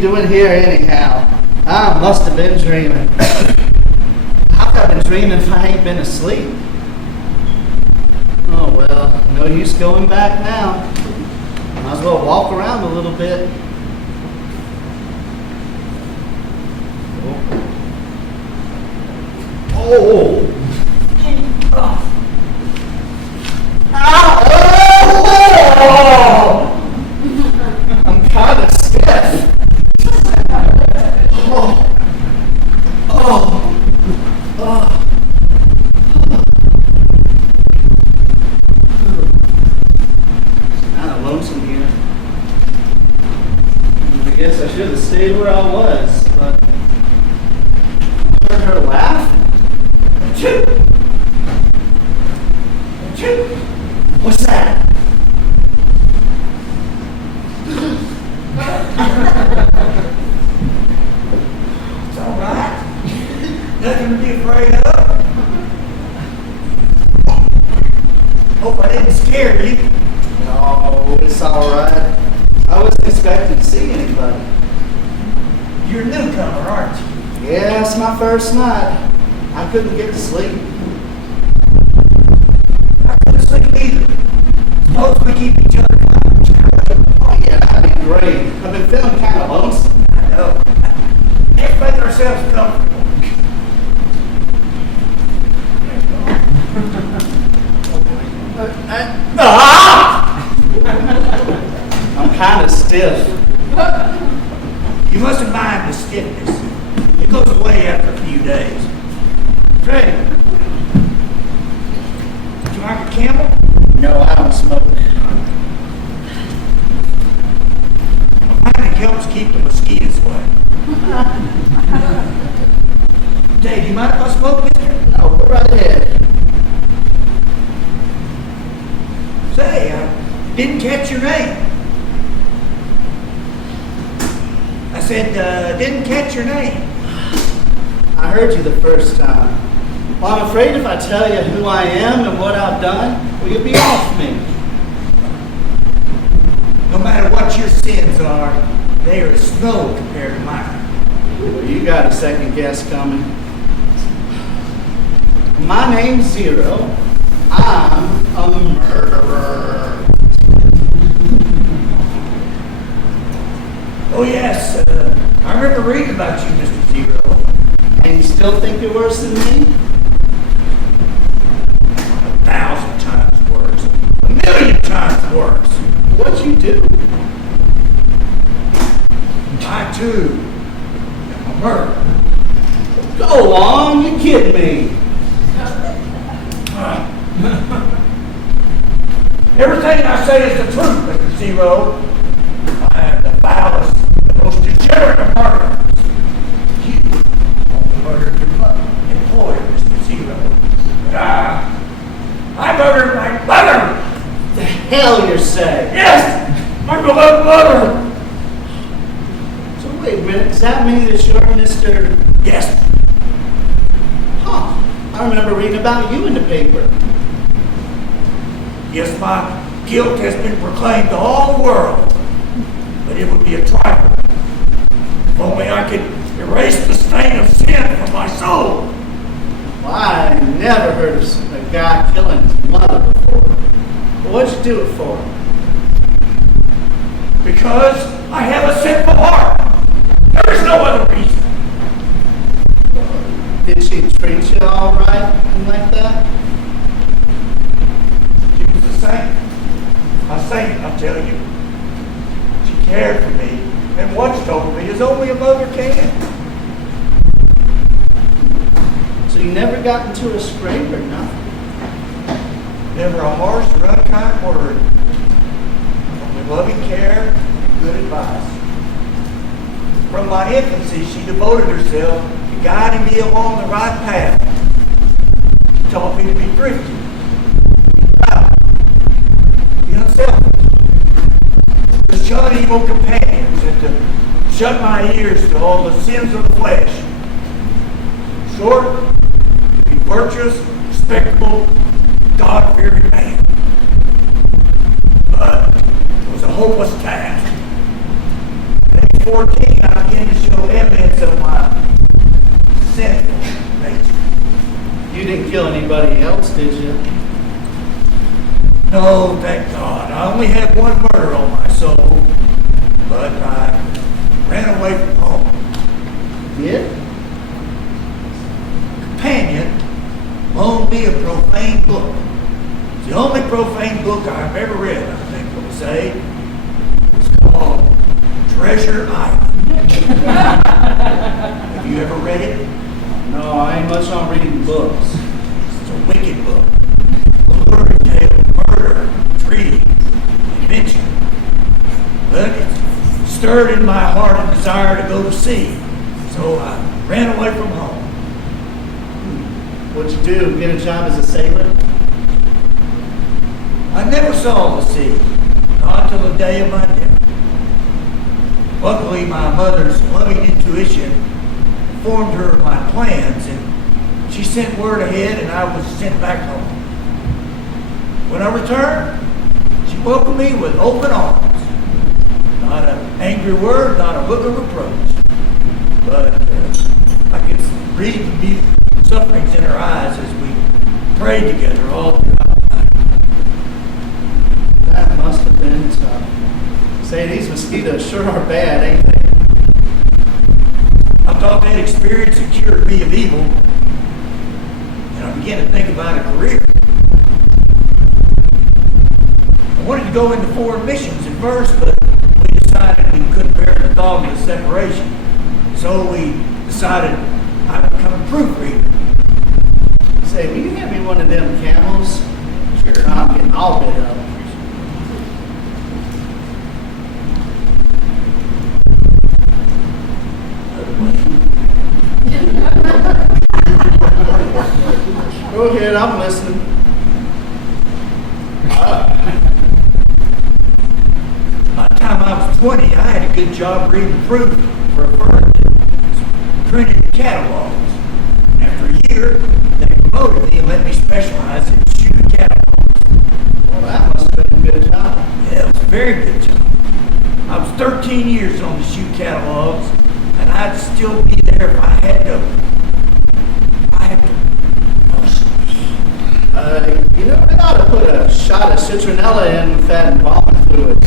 Doing here anyhow? I must have been dreaming. How could I been dreaming if I ain't been asleep? Oh well, no use going back now. Might as well walk around a little bit. Oh! Oh! I'm kind of stiff. Stayed where I was, but I heard her laugh. Achoo! Achoo! What's that? It's all right. Nothing to be afraid of. Hope I didn't scare you. No, it's all right. I wasn't expecting to see anybody. You're a newcomer, aren't you? Yeah, it's my first night. I couldn't get to sleep. I couldn't sleep either. Suppose we keep each other company. Oh yeah, that'd be great. I've been feeling kind of lonesome. I know. Let's make ourselves comfortable. I'm kind of stiff. You mustn't mind the stiffness. It goes away after a few days. Trey, would you like a Camel? No, I don't smoke. I think it helps keep the mosquitoes away. Dave, do you mind if I smoke, mister? No, go right ahead. Say, I didn't catch your name. I said, didn't catch your name. I heard you the first time. Well, I'm afraid if I tell you who I am and what I've done, well, you'll be off me. No matter what what your sins are, they are as snow compared to mine. Well, you got a second guess coming. My name's Zero. I'm a murderer. Oh yes, I remember reading about you, Mr. Zero. And you still think you're worse than me? 1,000 times worse. 1,000,000 times worse. What'd you do? I too am a murderer. Go on, you kidding me. Everything I say is the truth, Mr. Zero. I am the foulest, the most degenerate of murderers. You only murdered your employer, Mr. Zero. But I murdered my mother! The hell you're saying? Yes! My beloved mother! So wait a minute, does that mean that you're Mr. Yes, Huh, I remember reading about you in the paper. yes, my guilt has been proclaimed to all the world. But it would be a trifle. If only I could erase the stain of sin from my soul. Well, I never heard of a guy killing his mother before. Well, what'd you do it for? Because I have a sinful heart. There is no other reason. Did she treat you all right and like that? She was a saint. A saint, I'll tell you. She cared for me and watched over me as only a mother can. So you never got into a scrape or nothing? Never a harsh or unkind word. Only loving care and good advice. From my infancy, she devoted herself to guiding me along the right path. She taught me to be thrifty, proud, be unselfish, to shun evil companions, and to shut my ears to all the sins of the flesh. In short, to be virtuous, respectable, God-fearing man. But it was a hopeless task. At age 14, I began to show evidence of my sinful nature. You didn't kill anybody else, did you? No, thank God. I only had one murder on my soul, but I ran away from home. Did? Companion loaned me a profane book. It's the only profane book I've ever read, I think we'll say. It's called Treasure Island. Have you ever read it? No, I ain't much on reading books. It's a wicked book. Lurid tale, murder, intrigue, adventure. But it stirred in my heart a desire to go to sea. So I ran away from home. What'd you do? Get a job as a sailor? I never saw the sea, not till the day of my death. Luckily, my mother's loving intuition informed her of my plans, and she sent word ahead, and I was sent back home. When I returned, she welcomed me with open arms. Not an angry word, not a look of reproach, but I could read the mute sufferings in her eyes as we prayed together all throughout the night. That must have been tough. Say, these mosquitoes sure are bad, ain't they? I thought that experience had cured me of evil, and I began to think about a career. I wanted to go into foreign missions at first, but we decided we couldn't bear the thought of the separation. So we decided I'd become a proofreader. Say, will you get me one of them camels? Sure. I'm getting all bit up. Go ahead, I'm listening. By the time I was 20, I had a good job reading proof for a firm that printed catalogs. After a year, they promoted me and let me specialize in shoe catalogs. Well, that must have been a good job. Yeah, it was a very good job. I was 13 years on the shoe catalogs, and I'd still be there if I had to. You know, they ought to put a shot of citronella in with that embalming fluid.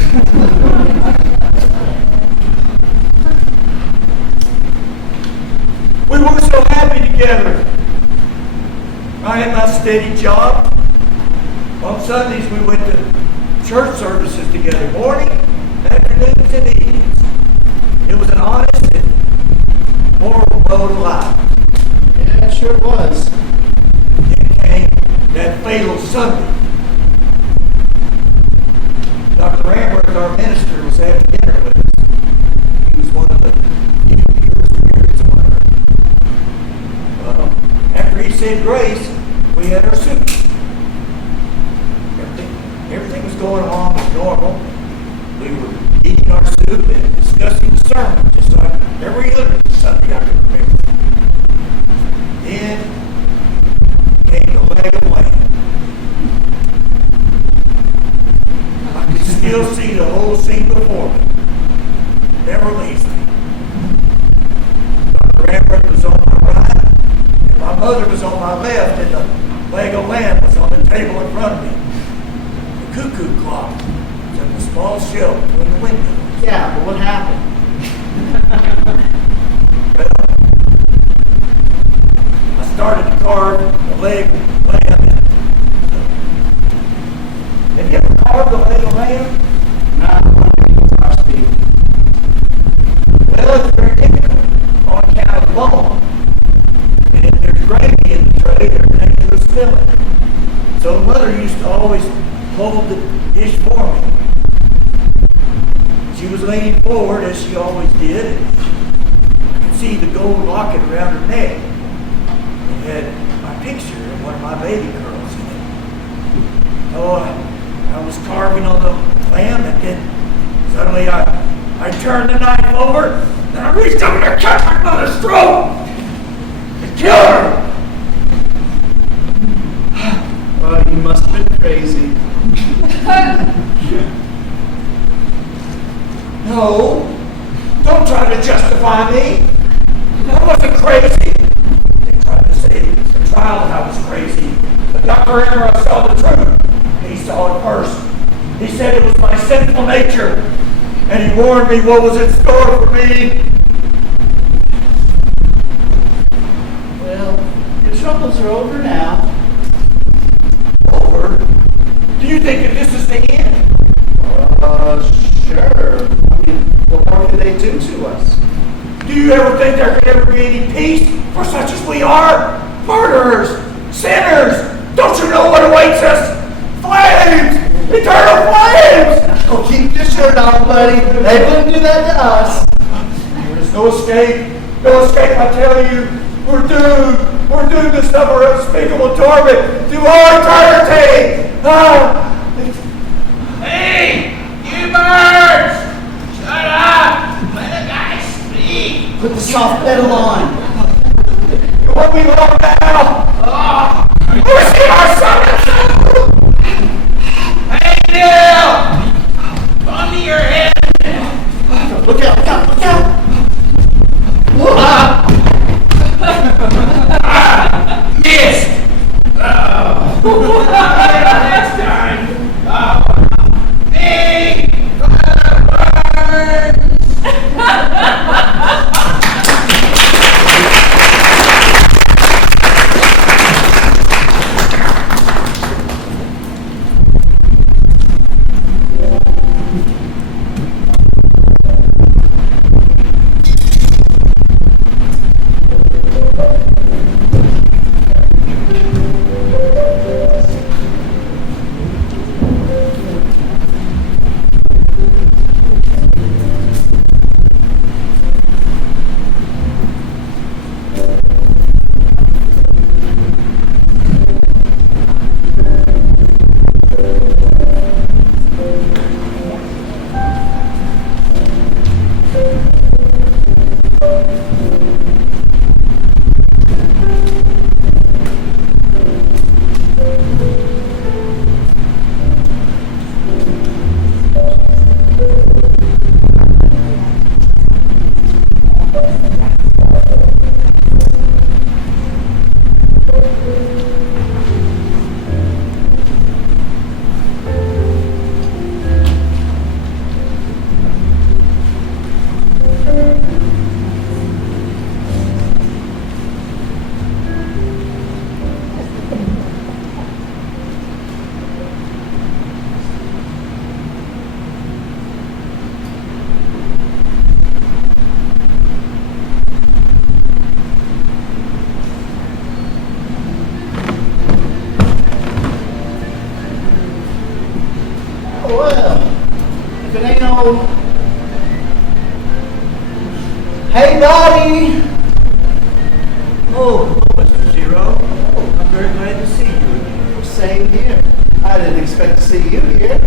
We were so happy together. I had my steady job. On Sundays, we went to church services together, morning, afternoons, and evenings. It was an honest and moral road of life. Yeah, it sure was. Then came that fatal Sunday. Dr. Amber, our minister, was having dinner with us. He was one of the few spirits on earth. After he said grace, we had our soup. Everything was going along as normal. We were eating our soup and discussing the sermon, just like every other Sunday I can remember. Then came the leg of lamb. I could still see the whole scene before me. Never leaves me. Dr. Ambrose was on my right, and my mother was on my left, and the leg of lamb was on the table in front of me. The cuckoo clock was on the small shelf between the windows. Yeah, but what happened? Well, I started to carve the leg of lamb. Have you ever carved the leg of lamb? Well, it's very difficult on account of the bone. And if there's gravy in the tray, there's dangerous spilling. So mother used to always hold the dish for me. She was leaning forward, as she always did. I could see the gold locket around her neck. It had my picture and one of my baby girls in it. Oh, I was carving on the lamb, and then suddenly I turned the knife over, and I reached over to cut my mother's throat and kill her. Oh, you must have been crazy. No, don't try to justify me. I wasn't crazy. They tried to say at the trial that I was crazy, but Dr. Ambrose saw the truth. He saw it first. He said it was my sinful nature, and he warned me what was in store for me. Well, your troubles are over now. Over? Do you think that this is the end? Sure. I mean, what more could they do to us? Do you ever think there could ever be any peace for such as we are? Murderers! Sinners! Don't you know what awaits us? Flames! Eternal flames! Oh, keep your shirt on, buddy. They wouldn't do that to us. There's no escape. No escape, I tell you. We're doomed. We're doomed to suffer unspeakable torment through all eternity. Hey, you birds! Shut up! Let a guy speak! Put the soft pedal on. It won't be long now. Oh, We're seeing our son. hey, Bill! Come to your head! Look out, look out, look out. Missed! Next time! Hey! Birds! Hey, buddy! Oh, hello, Mr. Zero. Oh, I'm very glad to see you again. Same here. I didn't expect to see you here.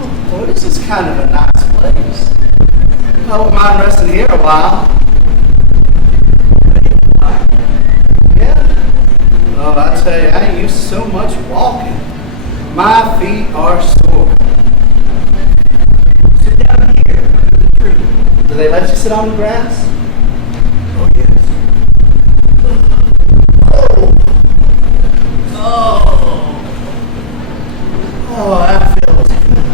Oh, boy, this is kind of a nice place. I won't mind resting here a while. Yeah. Oh, I tell you, I ain't used to so much walking. My feet are sore. Sit down here under the tree. Do they let you sit on the grass? Oh, yes. Oh, that feels good.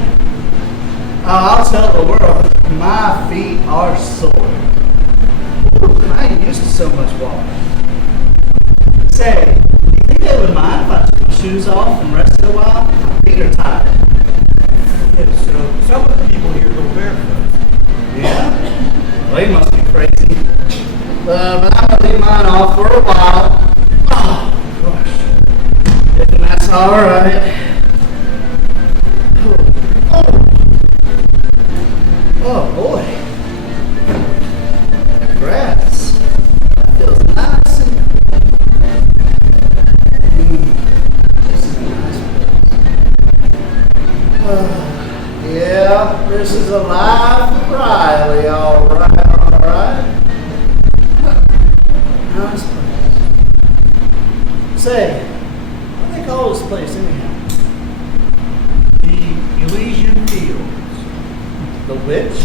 Oh, I'll tell the world, my feet are sore. Ooh, I ain't used to so much walking. Say, do you think they would mind if I took my shoes off and rested a while? My feet are tired. Yes, some of the people here go barefoot. Yeah? Well, they must be crazy. But I'm gonna leave mine off for a while. Oh, gosh. If that's all right. Oh boy. The grass. That feels nice and this is a nice place. Yeah, this is a life of Riley, alright, alright. Nice place. Say, what do they call this place anyhow? The Elysian Fields. The which?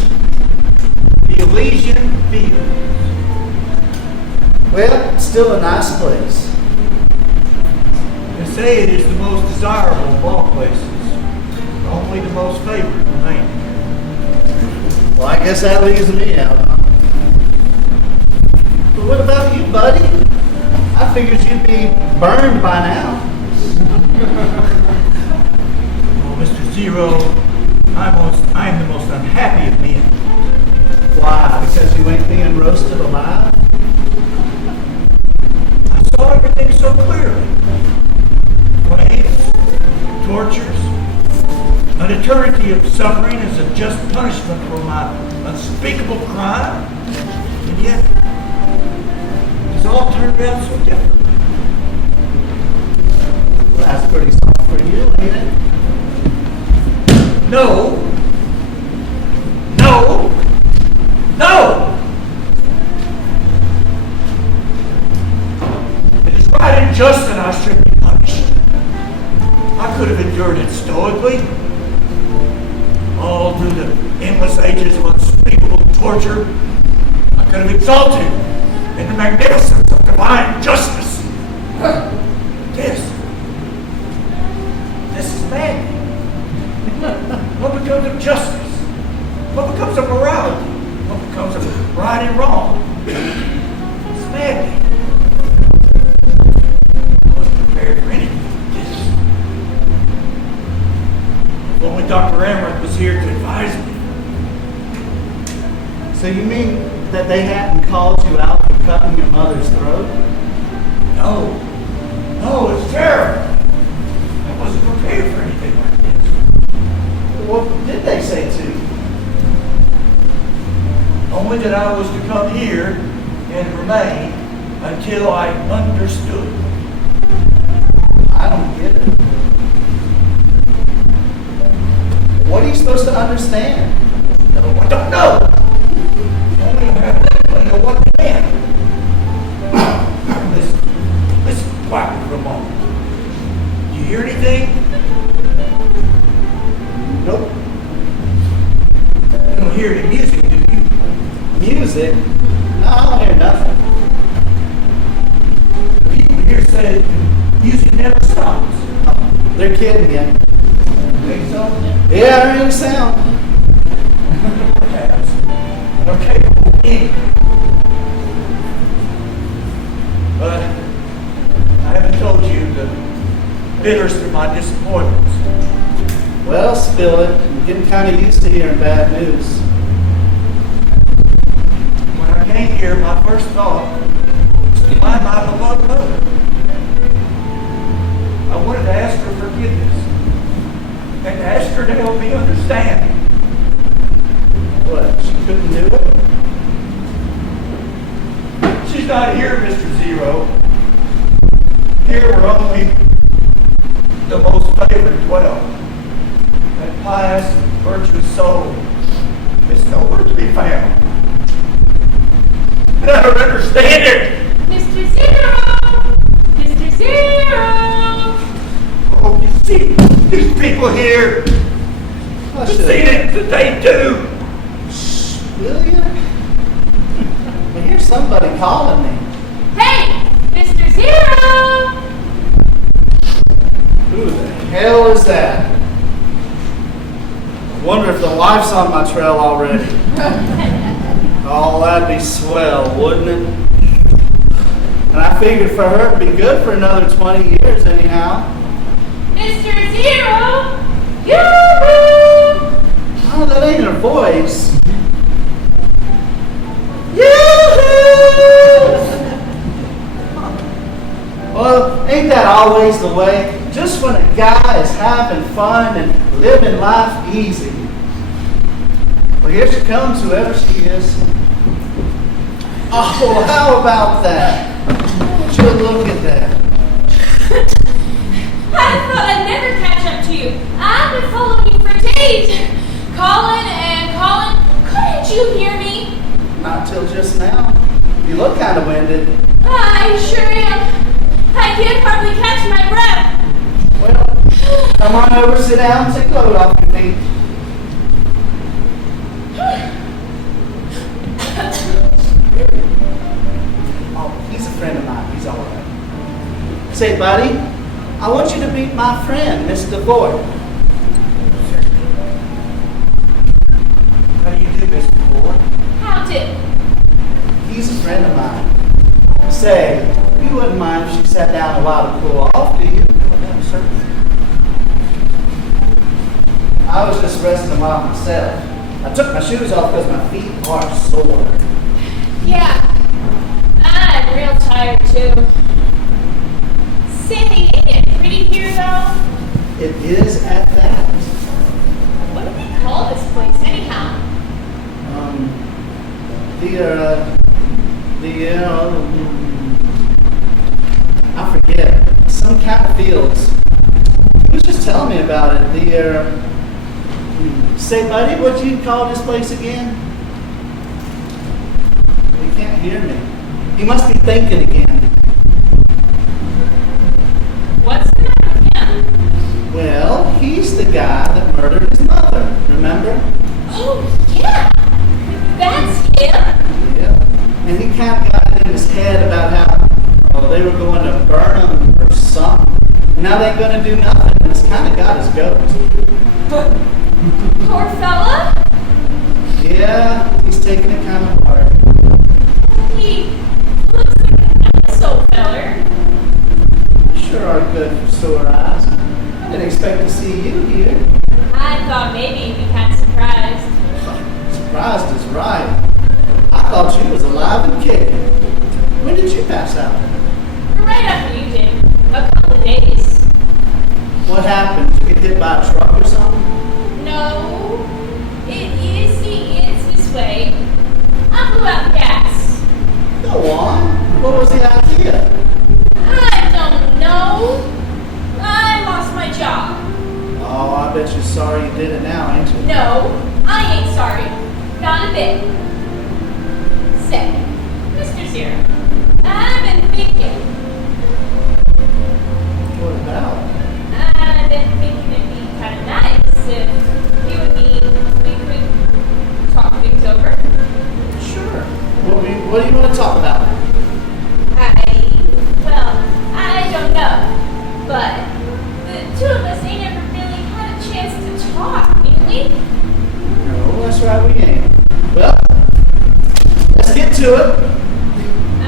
The Elysian Fields. Well, it's still a nice place. They say it is the most desirable of all places. Only the most favored remain here. Well, I guess that leaves me out, huh? But what about you, buddy? I figured you'd be burned by now. Oh, Mr. Zero, I am the most unhappy of men. Why? Because you ain't being roasted alive? I saw everything so clearly. Flames, tortures, an eternity of suffering as a just punishment for my unspeakable crime. And yet, it's all turned out so different. Well, that's pretty soft for you, ain't it? No. No. No. It is right and just that I should be punished. I could have endured it stoically. All through the endless ages of unspeakable torture, I could have exulted in the magnificence of divine justice. This is madness. What becomes of justice? What becomes of morality? What becomes of right and wrong? It's madness. I wasn't prepared for anything like this. If only Dr. Amaranth was here to advise me. So you mean that they hadn't called you out for cutting your mother's throat? No. No, it's terrible. I wasn't prepared for anything like this. What did they say to you? Only that I was to come here and remain until I understood. I don't get it. What are you supposed to understand? No, I don't know. Only know what they meant. Listen quietly for a moment. Do you hear anything? Nope. You don't hear any music, do you? Music? No, I don't hear nothing. The people here say music never stops. Oh, they're kidding you. Think so? Yeah, there ain't a sound. Perhaps. They're capable of anything. But I haven't told you the bitterest of my disappointments. Well, spill it. I'm getting kind of used to hearing bad news. When I came here, my first thought was to find my beloved mother. I wanted to ask her forgiveness and to ask her to help me understand. What, she couldn't do it? not here, Mr. Zero. Here were only the most favored dwell. That pious, virtuous soul is nowhere to be found. I don't understand it. Mr. Zero! Mr. Zero! Oh, you see these people here? I The should- things that they do. Shh, will you? I hear somebody calling me. Hey! Mr. Zero! Who the hell is that? I wonder if the wife's on my trail already. Oh, that'd be swell, wouldn't it? And I figured for her it'd be good for another 20 years anyhow. Mr. Zero! Yoo-hoo! Oh, that ain't her voice. Yoo-hoo! Well, ain't that always the way? Just when a guy is having fun and living life easy. Well, here she comes, whoever she is. Oh, well, how about that? Would you look at that? I thought I'd never catch up to you. I've been following you for days. Calling and calling. Couldn't you hear me? Not till just now. You look kind of winded. I sure am. I can hardly catch my breath. Well, come on over, sit down, take a load off your feet. Oh, he's a friend of mine. He's all right. Say, buddy, I want you to meet my friend, Mr. Ford. How do you do, Mr. Ford? How did? He's a friend of mine. Say, you wouldn't mind if she sat down a while to cool off, do you? No, certainly. I was just resting a while myself. I took my shoes off because my feet are sore. Yeah. I'm real tired too. Say, ain't it pretty here though? It is at that. What do they call this place anyhow? I forget. Some kind of fields. He was just telling me about it. Say, buddy, what do you call this place again? He can't hear me. He must be thinking again. What's the matter with him? Well, he's the guy that murdered his mother. Remember? Oh, yeah. That's him. Yeah. And he kind of got it in his head about how they were going to burn him or something. And now they ain't going to do nothing. And it's kind of got his goat. Poor fella. Yeah, he's taking it kind of hard. He looks like a nice old feller. Sure are good for sore eyes. I didn't expect to see you here. I thought maybe you'd be kind of surprised. Surprised is right. I thought you was alive and kicking. When did you pass out? Right after you did. A couple of days. What happened? Did you get hit by a truck or something? No. It's this way. I blew out the gas. Go on. What was the idea? I don't know. I lost my job. Oh, I bet you're sorry you did it now, ain't you? No, I ain't sorry. Not a bit. Say, Mr. Zero, I've been thinking. What about? I've been thinking it'd be kind of nice if you and me, we could talk things over. Sure. What do you want to talk about? I don't know, but the two of us ain't ever really had a chance to talk, ain't we? No, that's right, we ain't. Well, let's get to it. I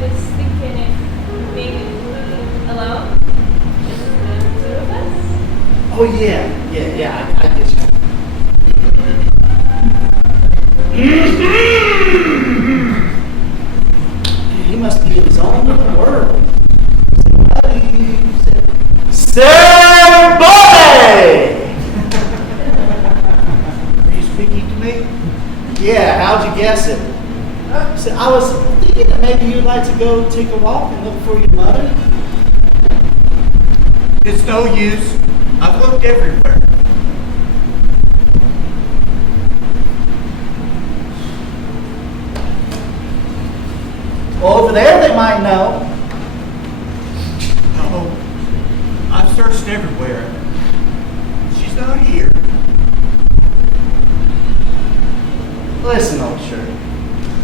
was thinking if maybe we could be alone, just the two of us. Oh, yeah, I get you. He must be in his own little world. Somebody! Are you speaking to me? Yeah, how'd you guess it? I was thinking that maybe you'd like to go take a walk and look for your mother. It's no use. I've looked everywhere. Well, over there they might know. No. I've searched everywhere. She's not here. Listen, old shirt.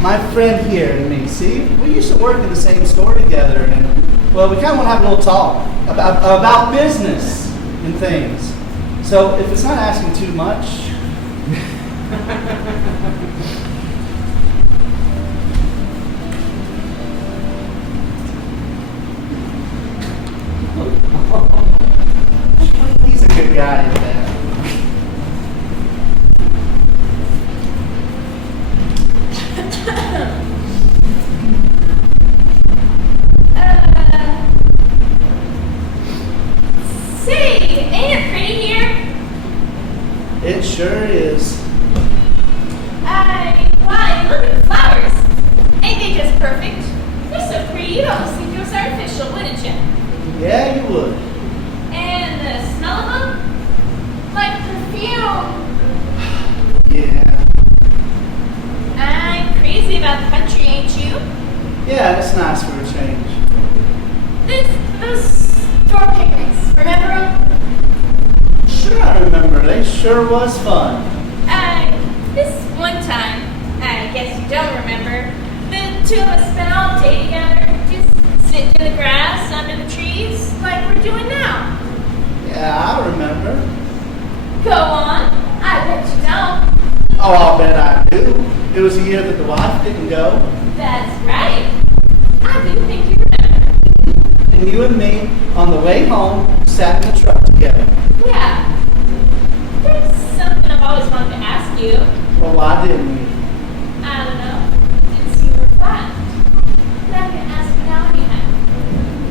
My friend here and me, see, we used to work in the same store together, and well, we kind of want to have a little talk about business and things. So if it's not asking too much. He's a good guy in there. Say, ain't it pretty here? It sure is. Why, look at the flowers. Ain't they just perfect? They're so pretty, you'd almost think it was artificial, wouldn't you? Yeah, you would. And the smell of them? Like perfume. Yeah. I'm crazy about the country, ain't you? Yeah, it's nice for a change. Those store picnics, remember them? Sure, I remember. They sure was fun. This one time, I guess you don't remember, the two of us spent all day together, just sitting in the grass under the trees, like we're doing now. Yeah, I remember. Go on, I bet you don't. Oh, I'll bet I do. It was the year that the wife didn't go. That's right. I do think you remember. And you and me, on the way home, sat in the truck together. Yeah. There's something I've always wanted to ask you. Well, why didn't you? I don't know. Didn't seem reflect. But I'm going to ask you now anyhow.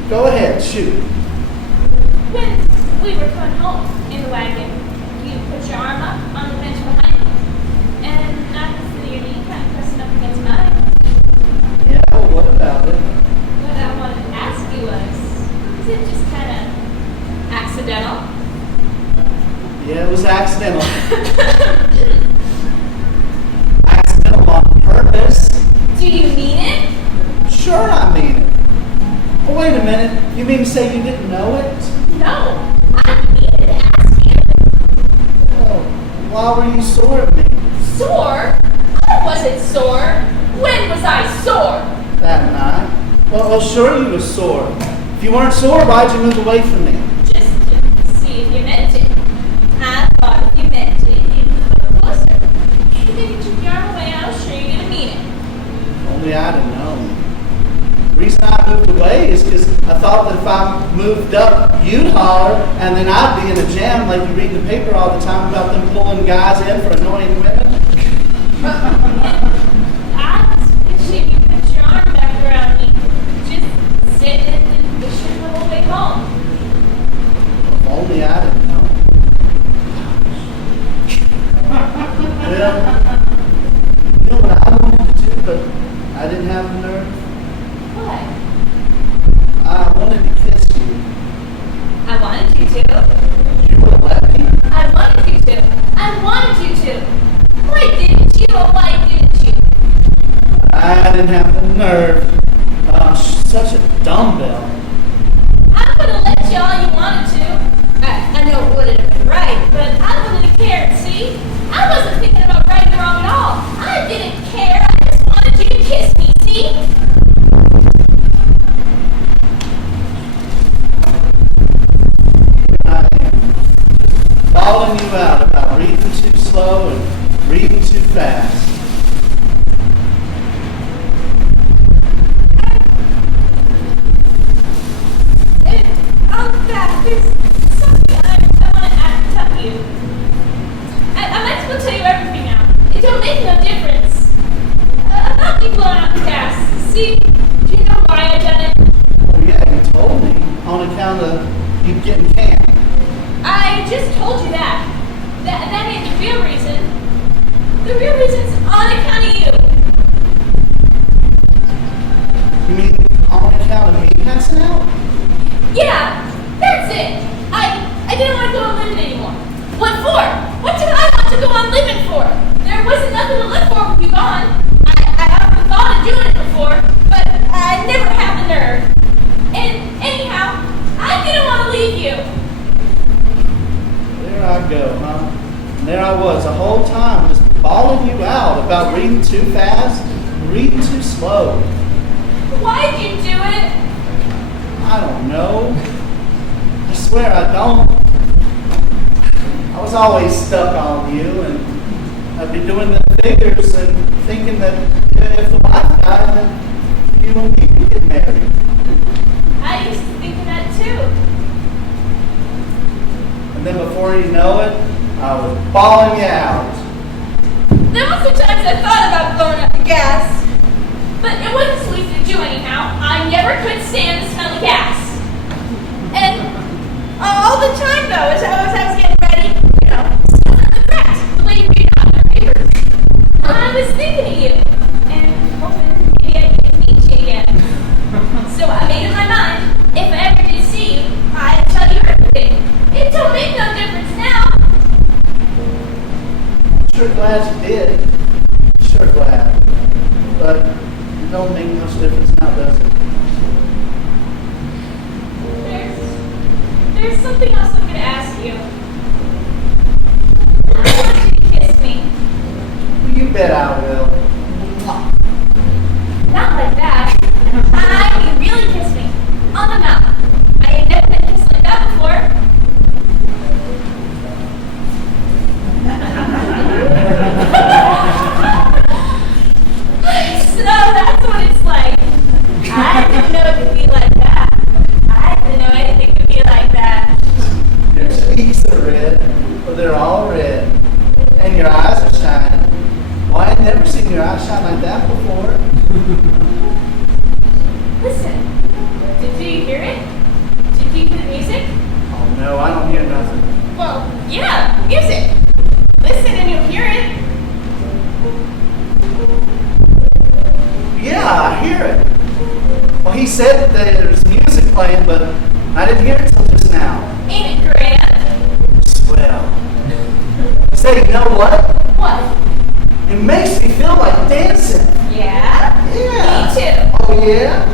Go ahead, shoot. When we were coming home in the wagon, you put your arm up on the bench behind me, and I could feel your knee kind of pressing up against mine. Yeah, well, what about it? What I wanted to ask you was it just kind of accidental? Yeah, it was accidental. Accidental on purpose. Do you mean it? Sure, I mean it. Oh, wait a minute. You mean to say you didn't know it? No. I needed to ask you. Oh, why were you sore at me? Sore? I wasn't sore. When was I sore? That night? Well, sure you were sore. If you weren't sore, why'd you move away from me? Just to see if you meant it. I thought if you meant it, you'd move up closer. But then you took your arm away, I was sure you didn't mean it. Only I'd have known. The reason I moved away is because I thought that if I moved up, you'd holler, and then I'd be in a jam like you read in the paper all the time about them pulling guys in for annoying women. I was wishing you put your arm back around me. Just sitting and wishing the whole way home. If only I'd have known. Well, you know what I wanted to do, but I didn't have the nerve? What? I wanted to kiss you. I wanted you to. You would have let me? I wanted you to. I wanted you to. Why didn't you? Oh, why didn't you? I didn't have the nerve. I'm such a dumbbell. I would have let you all you wanted to. I know it wouldn't have been right, but I wouldn't have cared, see? I wasn't thinking about right and wrong at all. I didn't care. I just wanted you to kiss me, see? Here I am, bawling you out about reading too slow and reading too fast. There's something I want to tell you. I might as well tell you everything now. It don't make no difference. About me blowing out the gas. See, do you know why I done it? Oh yeah, you told me on account of you getting canned. I just told you that. That ain't the real reason. The real reason's on account of you. about reading too fast, reading too slow. Why'd you do it? I don't know. I swear I don't. I was always stuck on you, and I'd be doing the figures and thinking that if the wife died, then you and me could get married. I used to think of that too. And then before you know it, I was bawling you out. There must be times I thought about blowing up the gas. But it wasn't so easy to do anyhow. I never could stand the smell of gas. And all the time though, as I was getting ready, stuff on the cracks, the way you read it on your papers. I was thinking of you. And hoping maybe I'd get to meet you again. So I made up my mind, if I ever did see you, I'd tell you everything. It don't make no difference now. Sure glad you did. Sure glad. But it don't make much difference now, does it? There's something else I'm going to ask you. I want you to kiss me. You bet I will. Not like that. I mean, really kiss me. On the mouth. I ain't never been kissed like that before. So that's what it's like. I didn't know it could be like that. I didn't know anything could be like that. Your cheeks are red, but they're all red. And your eyes are shining. Well, I had never seen your eyes shine like that before. Listen. Did you hear it? Did you hear the music? Oh no, I don't hear nothing. Well, yeah, music. Listen and you'll hear it. Yeah, I hear it. Well, he said that there's music playing, but I didn't hear it till just now. Ain't it grand? Swell. Say, you know what? What? It makes me feel like dancing. Yeah? Yeah. Me too. Oh, yeah?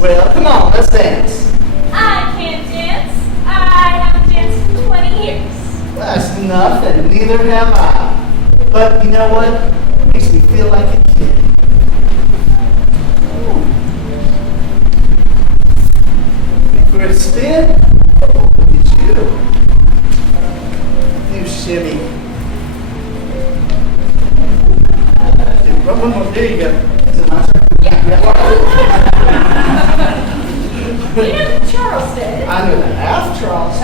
Well, come on, let's dance. I can't dance. I haven't danced in 20 years. That's nothing. Neither have I. But you know what? It makes me feel like a kid. For a spin? Look at you. You shimmy. One more. There you go. Is it my turn? Yeah. You know what Charles said? I know that. Half Charles.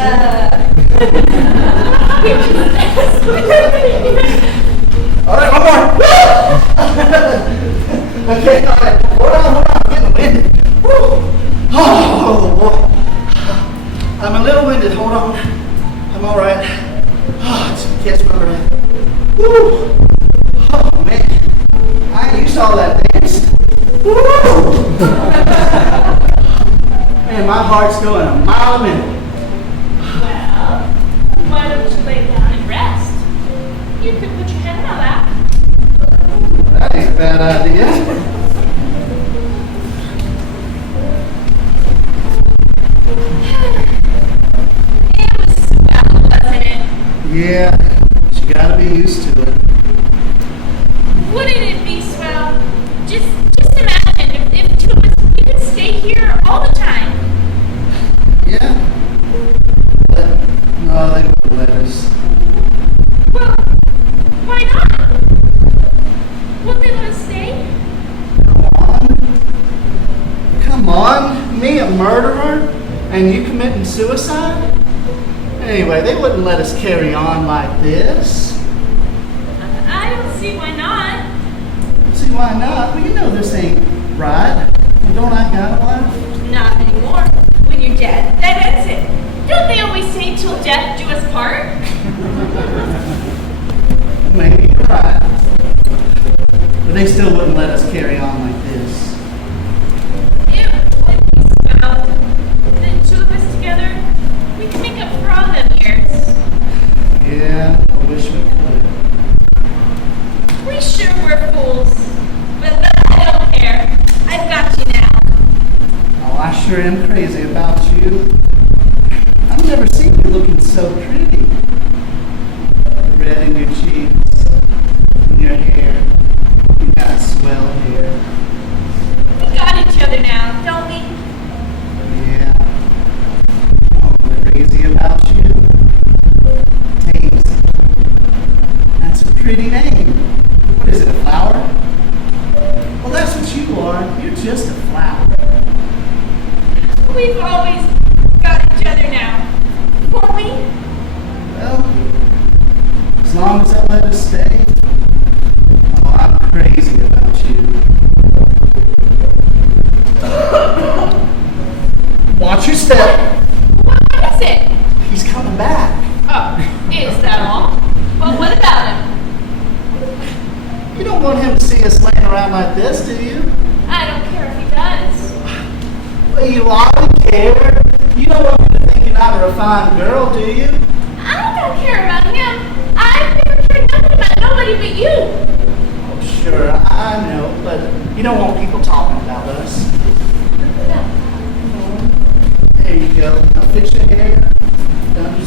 All right, one more. Okay, all right. Hold on. I'm getting winded. Woo. Oh, boy. I'm a little winded. Hold on. I'm all right. Oh, just catch my breath. Woo. Oh, man. I ain't used to all that dance. Woo. Man, my heart's going a mile a minute. Well, why don't you lay down and rest? You could put your head in my lap. That ain't a bad idea. It was swell, wasn't it? Yeah, but you gotta be used to it. Wouldn't it be swell? Just imagine if two of us, we could stay here all the time. Yeah. But no, they wouldn't let us. Well, why not? Won't they let us stay? Come on. Me, a murderer? And you committing suicide? Anyway, they wouldn't let us carry on like this. I don't see why not. See, why not? Well, you know this ain't right. Don't I got a wife? Not anymore. When you're dead, that ends it. Don't they always say till death do us part? Maybe you're right. But they still wouldn't let us carry on like this. It would be swell. The two of us together, we can make up for all them years. Yeah, I wish we could. We sure were fools. But I don't care. I've got you now. Oh, I sure am crazy about you. I've never seen you looking so pretty. The red in your cheeks, in your hair, just a flower. We've always got each other now, won't we? Well, as long as they'll let us stay. Oh, I'm crazy about you. Watch your step. What is it? He's coming back. Oh, is that all? Well, what about him? You don't want him to see us laying around like this, do you? I don't care if he does. Well, you ought to care. You don't want him to think you're not a refined girl, do you? I don't care about him. I've never cared nothing about nobody but you. Oh, sure, I know, but you don't want people talking about us. There you go. Now fix your hair. Down your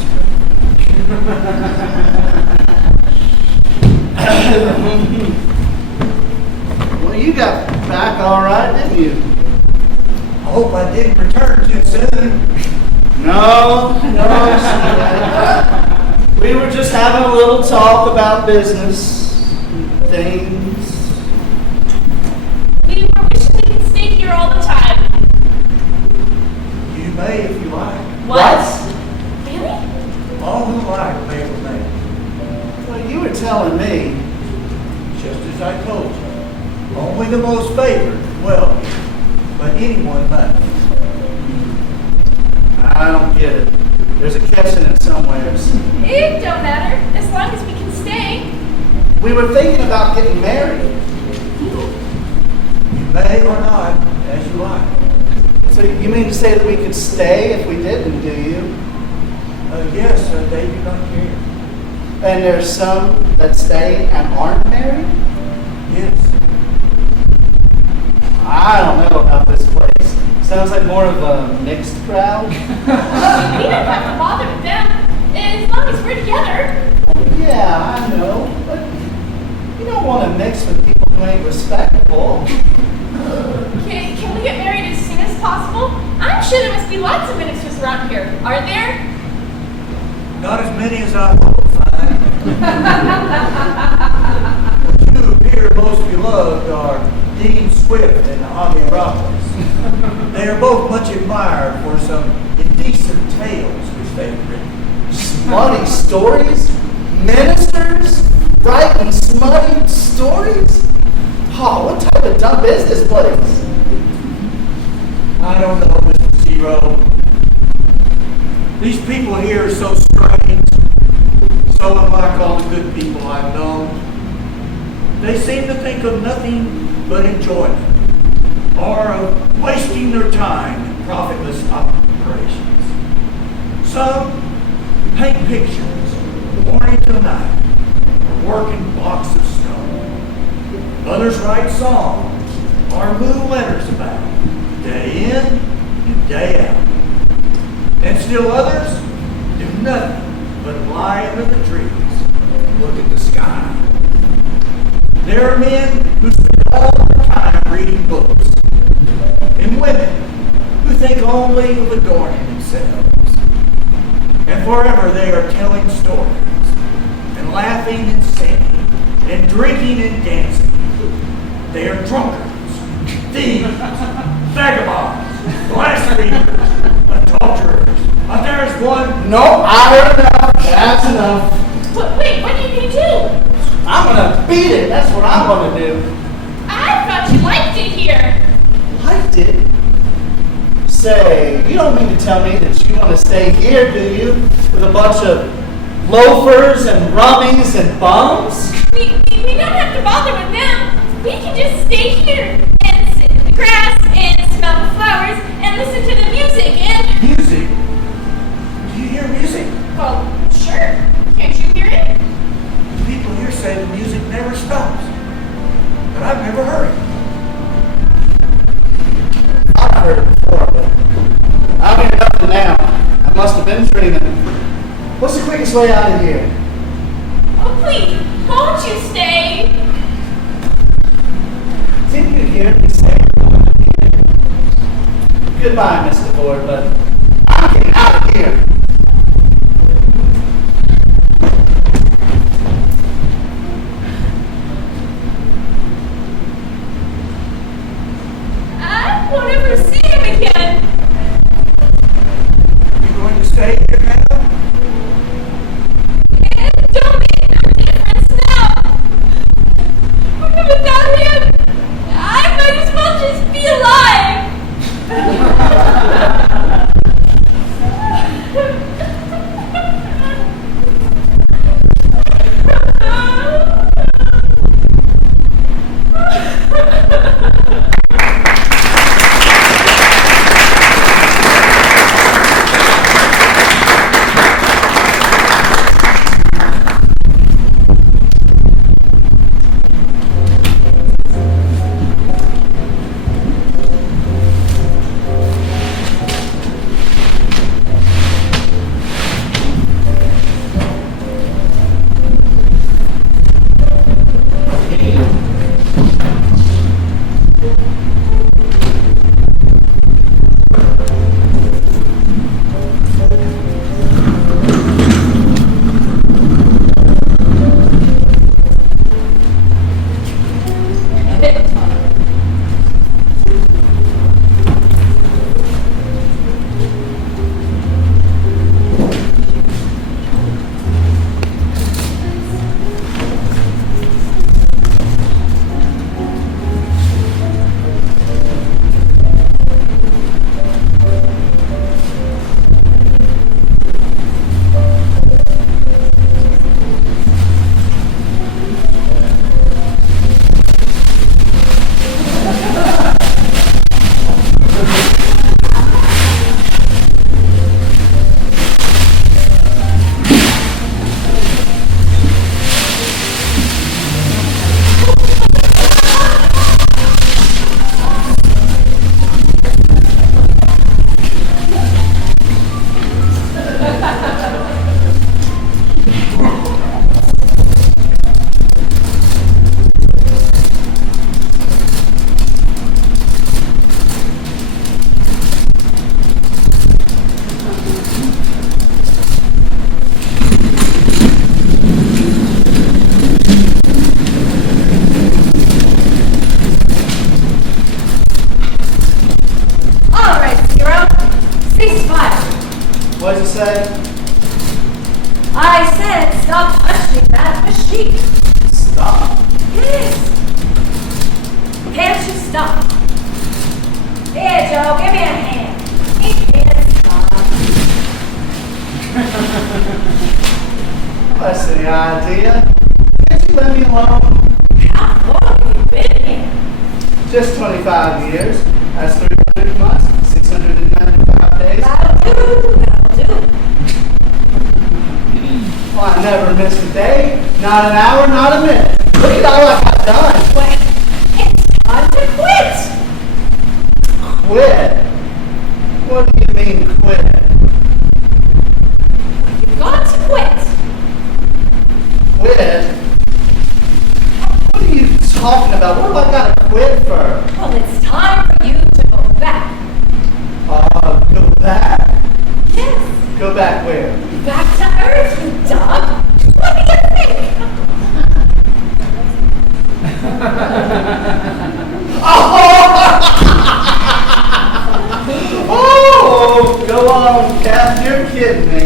Well, you got back all right, didn't you? I hope I didn't return too soon. No, sweetheart. We were just having a little talk about business and things. We were wishing we could stay here all the time. You may if you like. What? Really? All who like may remain. Well, you were telling me. Just as I told you. Only the most favored, well, but anyone may. I don't get it. There's a catch in it somewheres. It don't matter, as long as we can stay. We were thinking about getting married. You may or not, as you like. So you mean to say that we could stay if we didn't, do you? Yes, they do not care. And there's some that stay and aren't married? Yes. I don't know about this place. Sounds like more of a mixed crowd. We don't have to bother with them, as long as we're together. Yeah, I know, but you don't want to mix with people who ain't respectable. Can we get married as soon as possible? I'm sure there must be lots of ministers around here. Are there? Not as many as I hope to find. The two who appear most beloved are Dean Swift and Avi Roberts. They are both much admired for some indecent tales which they've written. Smutty stories? Ministers? Writing smutty stories? Oh, what type of dumb is this place? I don't know, Mr. Zero. These people here are so strange, so unlike all the good people I've known. They seem to think of nothing but enjoyment, or of wasting their time in profitless operations. Some paint pictures, morning to night, or working blocks of stone. Others write songs, or move letters about, day in and day out. And still others do nothing but lie under the trees and look at the sky. There are men who spend all their time reading books, and women who think only of adorning themselves. And forever they are telling stories, and laughing and singing, and drinking and dancing. They are drunkards, thieves, vagabonds, blasphemers, adulterers. But there is one. No, I heard enough. That's enough. Wait, what are you going to do? I'm gonna beat it. That's what I'm gonna do. I thought you liked it here. Liked it? Say, you don't mean to tell me that you want to stay here, do you? With a bunch of loafers and rummies and bums? We don't have to bother with them. We can just stay here and sit in the grass and smell the flowers and listen to the music and... Music? Do you hear music? Well, sure. Can't you hear it? People here say the music never stops. But I've never heard it. I've heard it before, but I'm here nothing now. I must have been dreaming. What's the quickest way out of here? Oh, please, won't you stay? Didn't you hear me say goodbye, Mr. Ford, but I'm getting out of here. Just 25 years. That's 300 months, 695 days. That'll do. Well, I never missed a day, not an hour, not a minute. Look at all I got done. Well, it's time to quit. Quit? What do you mean quit? You've got to quit. Quit? What are you talking about? What do I gotta quit for? Well, it's time for you to go back. Go back? Yes, Go back where? back to Earth, you dog. What do you think? Oh, go on, Cap. You're kidding me.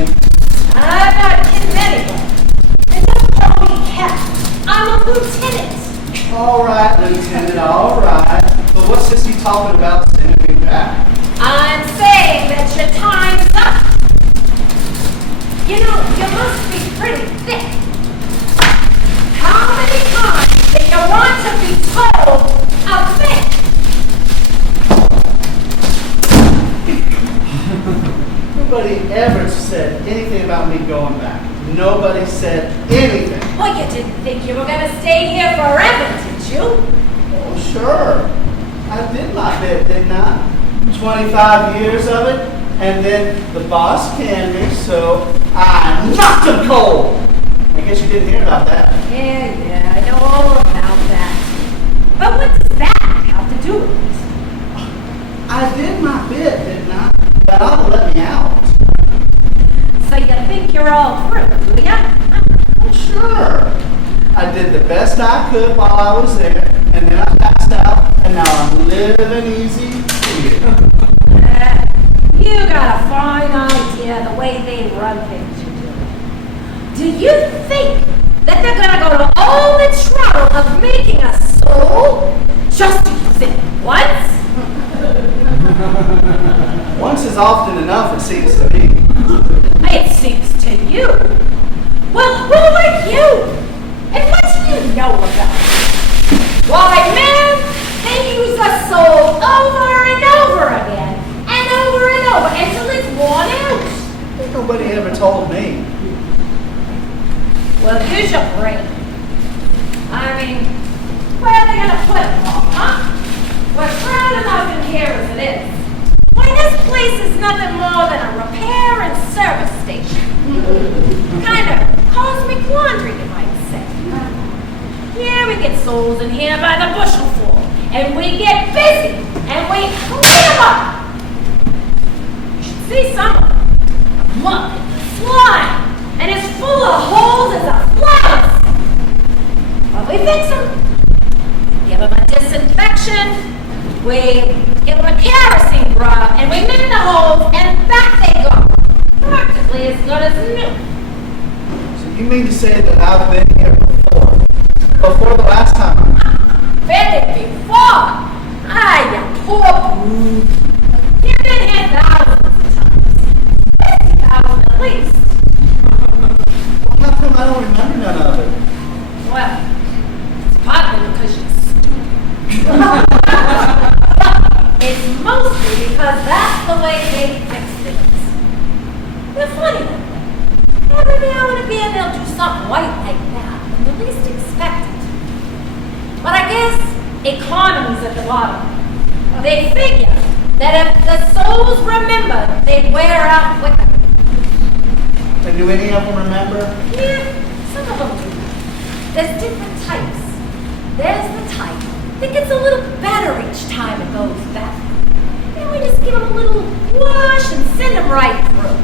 I'm not kidding anyone. And don't call me Cap. I'm a lieutenant. All right, Lieutenant, all right. But what's this you talking about sending me back? I'm saying that your time's up. You know, you must be pretty thick. How many times do you want to be told I'm thick? Nobody ever said anything about me going back. Nobody said anything. Well, you didn't think you were going to stay here forever, did you? Oh, sure. I did my bit, didn't I? 25 years of it, and then the boss canned me, so I knocked him cold. I guess you didn't hear about that. Yeah, I know all about that. But what does that have to do with it? I did my bit, didn't I? That ought to let me out. So you think you're all through, do ya? Well, sure. I did the best I could while I was there, and then I passed out, and now I'm living easy here. You got a fine idea the way they run things, you do. Do you think that they're gonna go to all the trouble of making a soul just to use it once? Once is often enough, it seems to me. It seems to you. Well, who are you? And what do you know about it? Why, man, they use a soul over and over again, and over until it's worn out. Nobody ever told me. Well, use your brain. I mean, where are they gonna put it all, huh? We're crowded enough in here as it is. Why, this place is nothing more than a repair and service station. Kind of cosmic laundry, you might say. Yeah, we get souls in here by the bushel and we get busy, and we clean them up. You should see some of them. Muck and slime, and as full of holes as a flower. But we fix them. Give them a disinfection. We give them a kerosene rub, and we mend the holes, and back they go. Practically as good as new. So you mean to say that I've been here before? Before the last time Been it before. Ah, you poor brute. You've been here thousands of times. 50,000 at least. Well, how come I don't remember none of it? Well, it's partly because you're stupid. It's mostly because that's the way they fix things. They're funny that way. Every now and again they'll do something white like that when you least expect it. But I guess economy's at the bottom. They figure that if the souls remember, they'd wear out quicker. And do any of them remember? Yeah, some of them do. There's different types. There's the type that gets a little better each time it goes back. And we just give them a little wash and send them right through.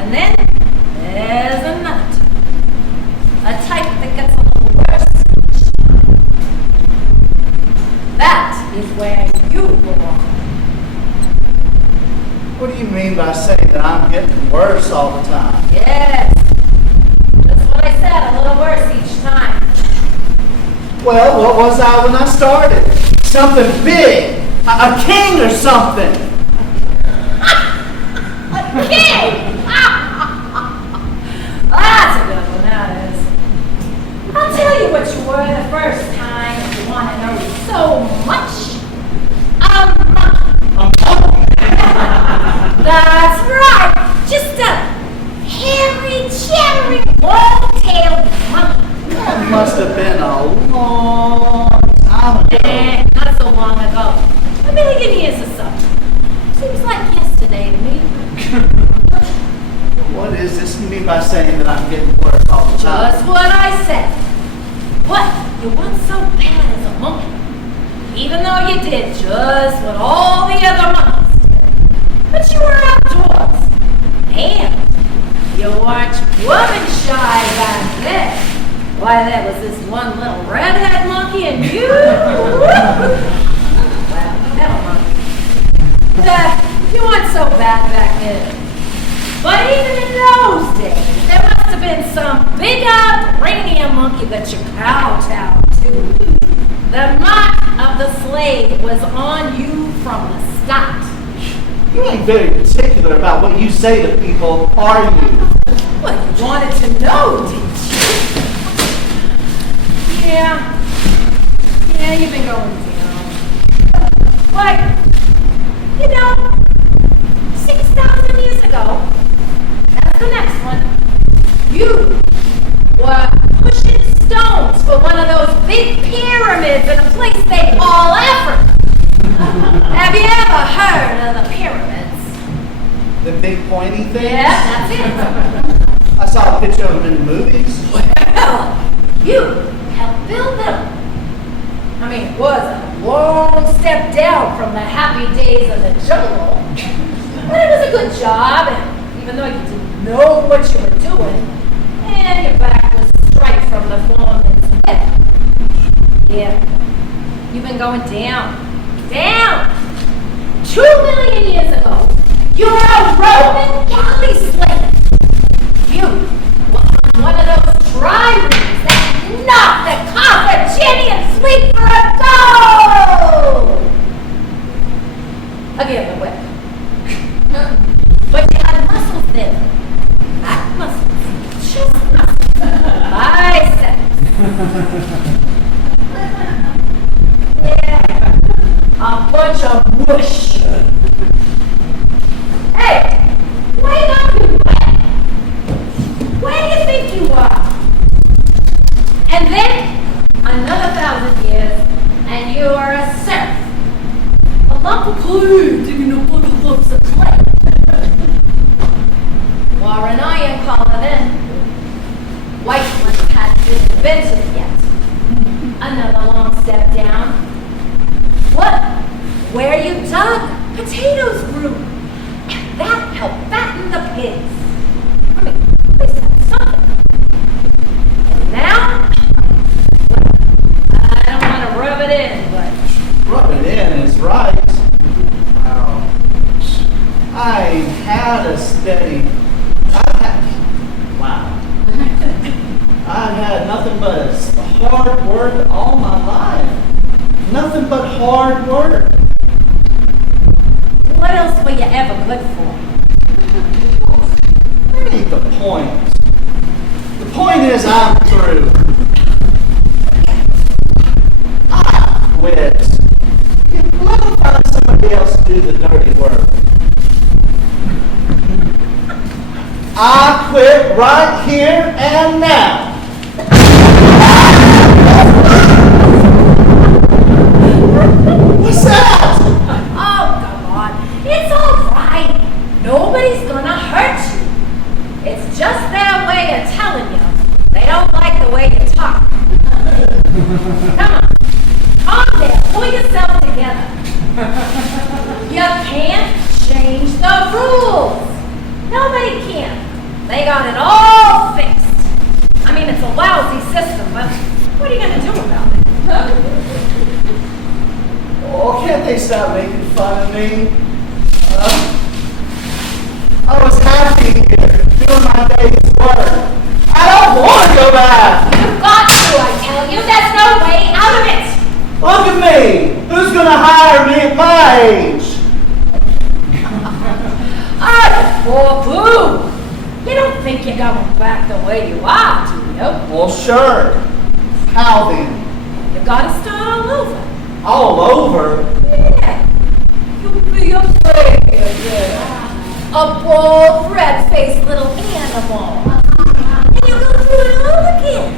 And then there's another type. A type that gets a little worse each time. That is where you belong. What do you mean by saying that I'm getting worse all the time? Yes. That's what I said, a little worse each time. Well, what was I when I started? Something big. A king or something. A king! That's a good one, that is. I'll tell you what you were the first time if you want to know so so much a monkey. That's right. Just a hairy, chattering, long-tailed monkey. That must have been a long time ago. Not so long ago. A million years or so. Seems like yesterday to me. What is this you mean by saying that I'm getting worse all the time? Just what I said. What? You weren't so bad as a monkey. Even though you did just what all the other monkeys did. But you were outdoors. And you weren't woman shy back then. Why, there was this one little redhead monkey and you. Well, never mind. You weren't so bad back then. But even in those days, there must have been some bigger, brainier monkey that you kowtowed to. The mark of the slave was on you from the start. You ain't very particular about what you say to people, are you? Well, you wanted to know, didn't you? Yeah, you've been going down. Like, 6,000 years ago, that's the next one, you were pushing stones for one of those big pyramids in a place they call Africa. Have you ever heard of the pyramids? The big pointy things? Yeah, that's it. I saw a picture of them in the movies. Well, you helped build them. I mean, it was a long step down from the happy days of the jungle. But it was a good job, and even though you didn't know what you were doing, and your back was straight from the foreman's whip. Yeah, you've been going down. 2 million years ago, you were a Roman galley slave. You were on one of those triremes that knocked the Carthaginian sleep for a goal. Again, the whip. But you had muscles then. Back muscles. Chest muscles. Biceps. Yeah. A bunch of whoosh. Hey, wake up, you wet. Where do you think you are? And then, another 1,000 years, and you are a serf. A lump of clay digging a bunch of lumps of clay. Or an iron collar then. White ones hadn't been invented yet. Another long step down. What? Where you dug, potatoes grew. And that helped fatten the pigs. I mean, at least that's something. And now, well, I don't want to rub it in, but Rub it in is right. Wow. I had a steady. I've had nothing but hard work all my life. Nothing but hard work. what else were you ever good for? That ain't the point. The point is I'm through. I quit. Let me find somebody else to do the dirty work. I quit right here and now. What's that? Oh, come on. It's all right. Nobody's gonna hurt you. It's just their way of telling you. They don't like the way you talk. Come on. Calm down. Pull yourself together. You can't change the rules. Nobody can. They got it all fixed. I mean, it's a lousy system, but what are you going to do about it? Oh, can't they stop making fun of me? I was happy here, doing my day's work. I don't want to go back. You've got to, I tell you. There's no way out of it. Look at me. Who's going to hire me at my age? Oh, poor boo. You don't think you're going back the way you are, do you? Well, sure. How then? You gotta start all over. all over. Yeah. You'll be afraid again. A bold, red-faced little animal. And you'll go through it all again.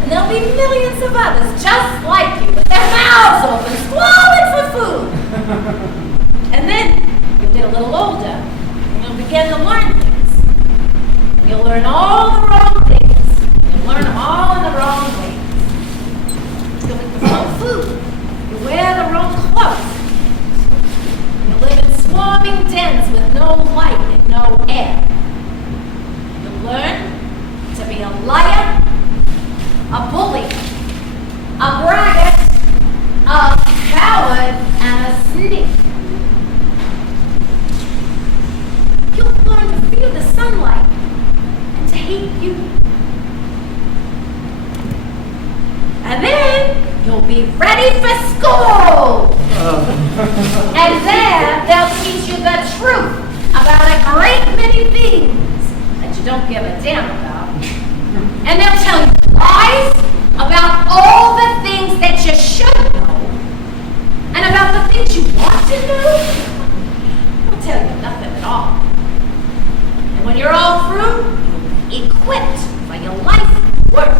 And there'll be millions of others just like you with their mouths open, squalling for food. And then you'll get a little older and you'll begin to learn things. You'll learn all the wrong things. You'll learn them all in the wrong ways. You'll eat the wrong food. You'll wear the wrong clothes. You'll live in swarming dens with no light and no air. You'll learn to be a liar, a bully, a braggart, a coward, and a sneak. You'll learn to feel the sunlight and to hate you. And then you'll be ready for school. And there they'll teach you the truth about a great many things that you don't give a damn about. And they'll tell you lies about all the things that you should know. And about the things you want to know, they'll tell you nothing at all. And when you're all through, you'll be equipped for your life work.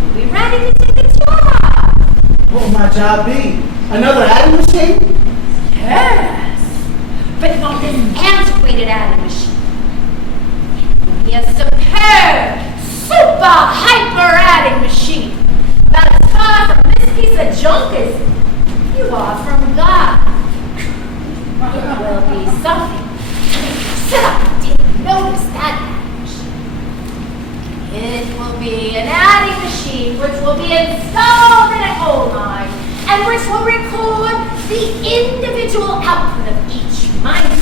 You'll be ready to take a job. What will my job be? Another adding machine? Yes, but not this antiquated adding machine. It will be a superb, super hyper adding machine. About as far from this piece of junk as you are from God. It will be something. Sit up and take notice that adding machine. It will be an adding machine which will be installed in a coal mine and which will record the individual output of each miner.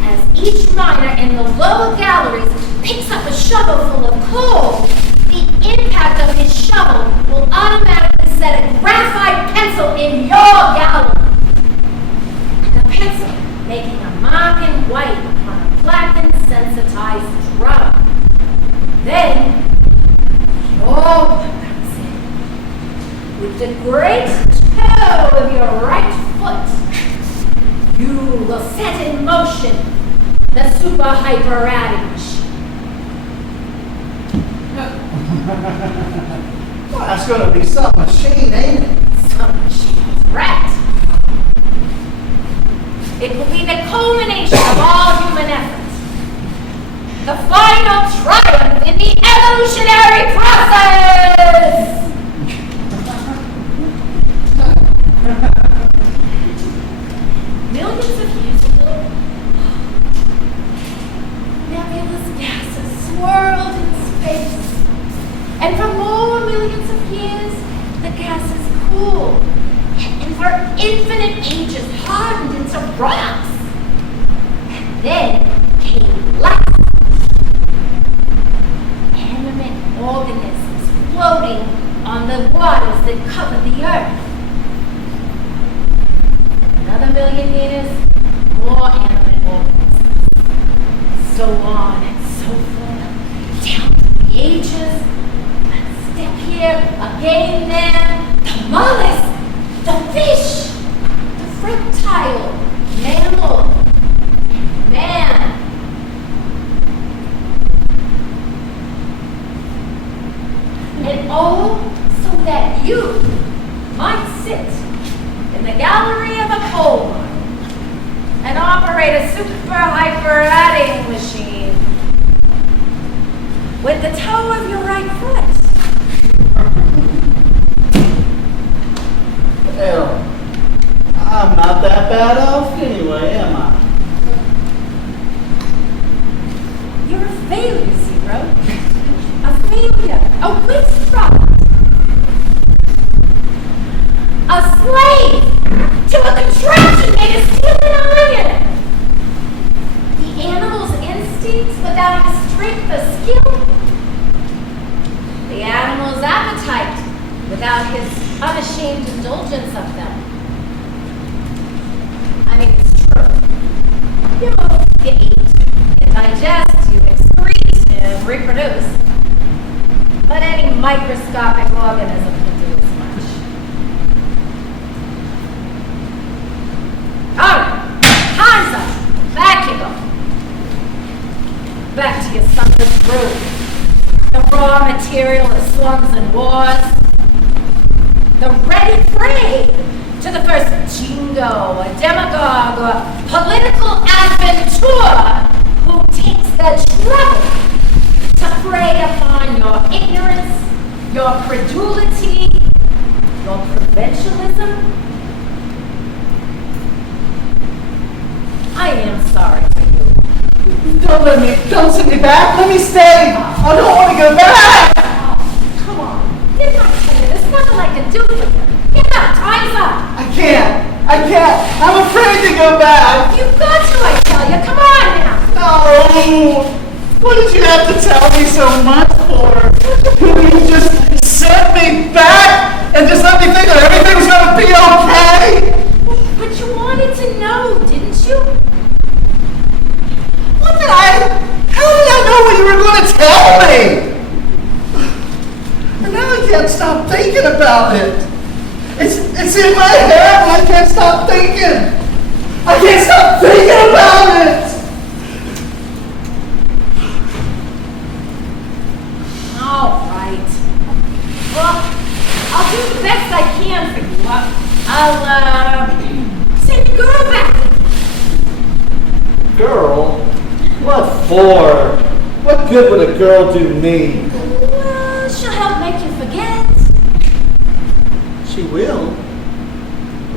As each miner in the lower galleries picks up a shovel full of coal, the impact of his shovel will automatically set a graphite pencil in your gallery. And the pencil making a mark in white upon a platinum-sensitized drum. Then, your one comes in. With the great toe of your right foot, you will set in motion the super hyper adding machine. Well, that's going to be some machine, ain't it? Some machine's right. It will be the culmination of all human effort. The final triumph in the evolutionary process! Millions of years ago, nebulous gases swirled in space. And for more millions of years, the gases cooled. And for infinite ages, hardened into rocks. And then came life. Animate organisms floating on the waters that cover the earth. Another million years, more animate organisms. So on and so forth, down through the ages. A step here, a game there, the mollusk, the fish, the reptile, mammal, and man. And all so that you might sit in the gallery of a coal mine and operate a super hyper adding machine with the toe of your right foot. Hell, I'm not that bad off anyway, am I? You're a failure, Zero. A failure. A waste product. A slave to a contraption made of steel and iron. The animal's instincts without his strength or skill. The animal's appetite without his unashamed indulgence of them. I mean, it's true. You move, you eat, you digest, you excrete, you reproduce. But any microscopic organism can do as much. and prey to the first jingo, a demagogue, or political adventurer who takes the trouble to prey upon your ignorance, your credulity, your provincialism. I am sorry for you. Don't send me back. Let me stay. I don't want to go back. Oh, come on. Didn't I tell you? There's nothing I can do for you. Get up. Time's up. I can't. I'm afraid to go back. You've got to, I tell you. Come on now. No. What did you have to tell me so much for? You just sent me back and just let me think that everything was going to be okay? But you wanted to know, didn't you? How did I know what you were going to tell me? And now I can't stop thinking about it. It's in my head and I can't stop thinking. I can't stop thinking about it. All right. Well, I'll do the best I can for you. I'll send the girl back. Girl? What for? What good would a girl do me? Well, she'll help make you forget. She will.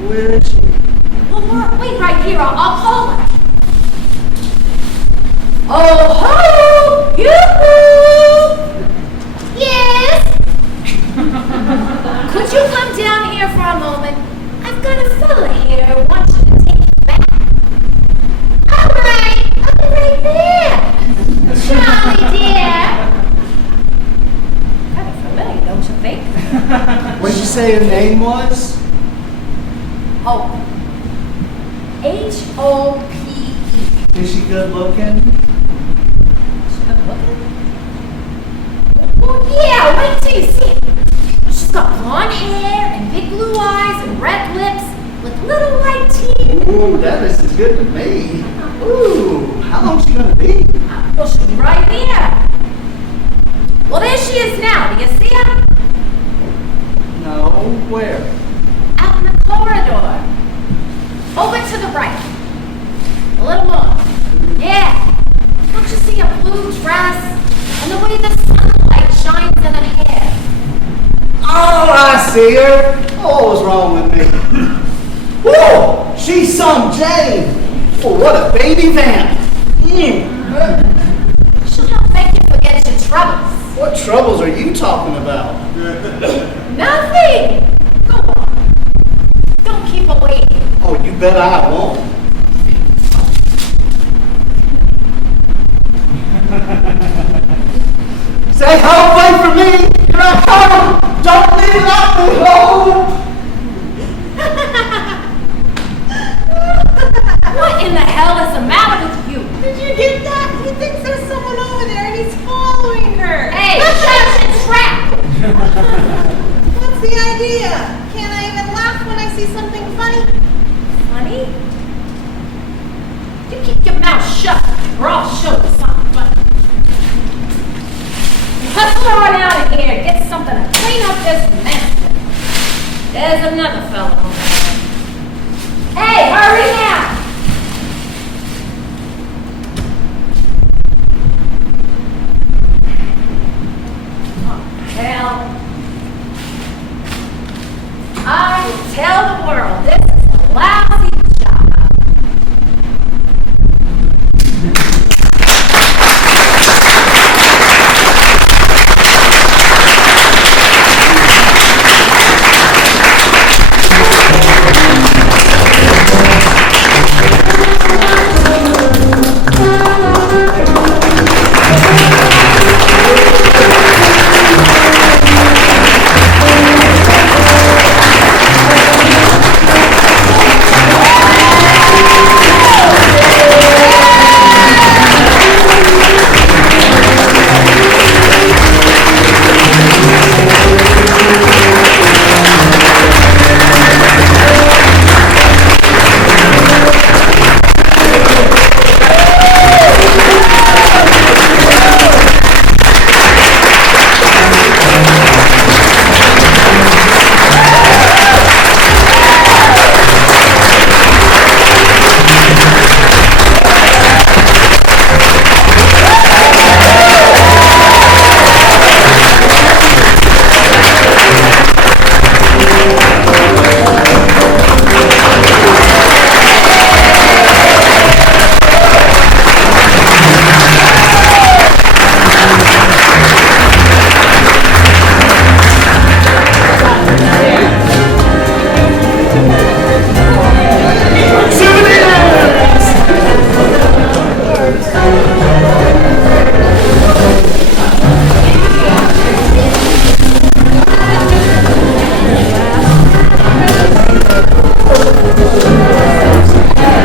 Where is she? Well, wait right here. I'll call her. Oh, ho! Yoo-hoo! Yes? Could you come down here for a moment? I've got a fella here who wants you to take you back. All right. I'll be right there. Charlie, dear. Kind of familiar, don't you think? What did you say her name was? Oh. H-O-P-E. Is she good looking? Well, yeah, wait till you see it. She's got blonde hair and big blue eyes and red lips with little white teeth. Ooh, that is good to me. Ooh, how long's she gonna be? Well, she'll be right there. Well, there she is now. Do you see her? No, where? Out in the corridor. Over to the right. A little more. Yeah. Don't you see her blue dress and the way the sunlight shines in her hair? Oh, I see her. Oh, what's wrong with me? Whoa, she's some Jane. Oh, what a baby vamp. She'll help make you forget your troubles. What troubles are you talking about? Nothing. Go on. Don't keep her waiting. Oh, you bet I won't. Say help, wait for me. Here I come. Don't leave without me. Oh. What in the hell is the matter with you? Did you get that? He thinks there's someone over there and he's following her. Hey, shut your trap! What's the idea? Can't I even laugh when I see something funny? Funny? You keep your mouth shut or I'll show you something funny. Let's throw it out of here. Get something to clean up this mess with. There's another fella over there. Hey, hurry now! Hell, I tell the world